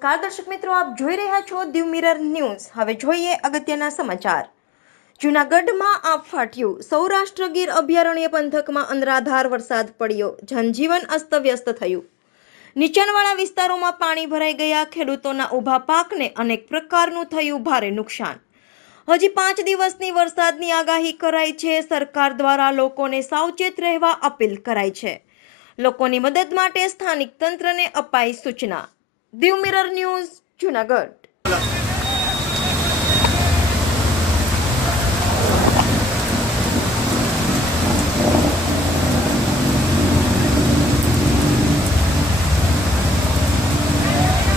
નમસ્કાર દર્શક મિત્રો, આપ જોઈ રહ્યા છો દીવ મિરર ન્યૂઝ। હવે જોઈએ અગત્યના સમાચાર। જુનાગઢમાં આપ ફાટ્યું। સૌરાષ્ટ્ર ગીર અભયારણ્ય પંથકમાં અનરાધાર વરસાદ પડ્યો, જનજીવન અસ્તવ્યસ્ત થયું। નીચાણવાળા વિસ્તારોમાં પાણી ભરાઈ ગયા, ખેડૂતોના ઊભા પાકને અનેક પ્રકારનું થયું ભારે નુકસાન। હજી 5 દિવસની વરસાદની આગાહી કરાઈ છે। સરકાર દ્વારા લોકોને સાવચેત રહેવા અપીલ કરાઈ છે। લોકોની મદદ માટે સ્થાનિક તંત્રને અપાઈ સૂચના। Diu mirror news, Junagadh.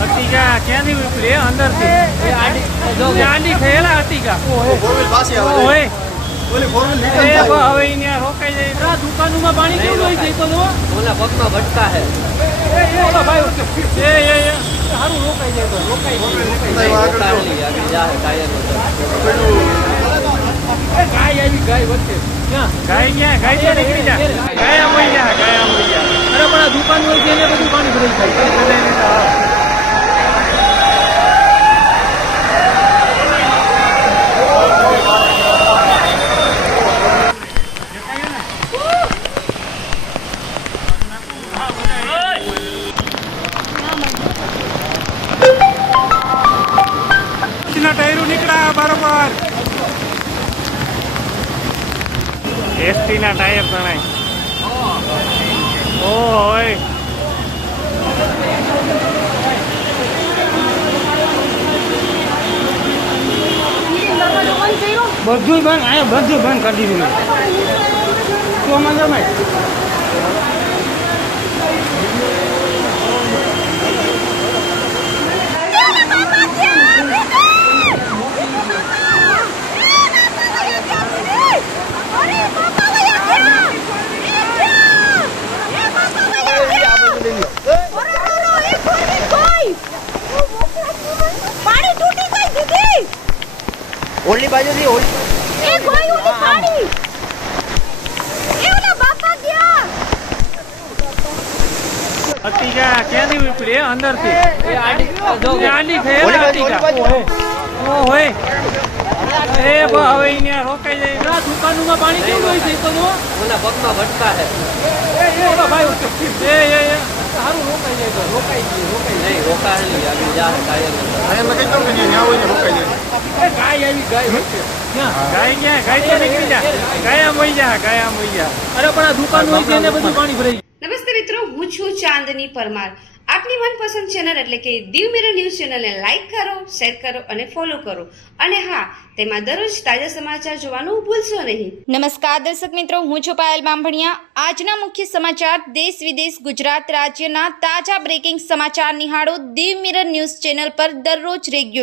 અતિકા ક્યાંથી ઉપડે અંદરથી આંડી ખેલા અતિકા ફોરવ્હીલ પાસે આવે ઓય ઓલી ફોરવ્હીલ એ નીકળ હવે થાય અહીંયા રોકાઈ જાય આ દુકાનોમાં પાણી કેવું હોય છે તો ઓલા પગમાં ભટકા હે એ ઓલા ભાઈ એ સારું રોકાઈ જાય તો આગળ જા ટાયર ગાય આવી ગાય વચ્ચે ગાય નીકળી જા ગાય મળી જા અરે પણ આ દુકાન હોય છે એને બધું પાણી ભરાઈ જાય ટાયરો નીકળ્યા બરોબર એસટી ના ટાયર તણાય ઓય બધું બંધ અહીંયા બધું બંધ કરી દીધું ચોમાં જમાય ઓલી બાજુથી ઓલી એ કોઈ ઉની પાણી એ ઓલા બાપા ગયા અતિકા ક્યાંથી ઉપડે અંદરથી એ આંડી ખેલા અતિકા ઓય એ હવે અહીંયા રોકાઈ જાય આ દુકાનોમાં પાણી કેવું હોય છે તો ઓલા પગમાં ભટકા હે એ ઓલા ભાઈ એ સારું રોકાઈ જાય તો રોકાઈ નહીં રોકાયેલી આગળ જા ટાયર અહીંયા મેં કીધું કે ત્યાં હોય ને રોકાઈ જાય ગાય આવી ગાય વચ્ચે ગાય તો નીકળી જા ગાય મળી જા અરે પણ આ દુકાન હોય છે એને બધું પાણી ભરાઈ નમસ્તે મિત્રો, હું છું ચાંદની પરમાર। આપની મનપસંદ ચેનલ એટલે કે દીવ મિરર ન્યૂઝ ચેનલને લાઈક કરો, શેર કરો અને ફોલો કરો, અને હા, તેમાં દરરોજ તાજા સમાચાર જોવાનું ભૂલશો નહીં। નમસ્કાર દર્શક મિત્રો, હું છું પાયલ બામભણિયા। આજના મુખ્ય સમાચાર દેશ વિદેશ ગુજરાત રાજ્યના તાજા બ્રેકિંગ સમાચાર નિહાળો દીવ મિરર ન્યૂઝ ચેનલ પર દરરોજ રેગ્યુલર।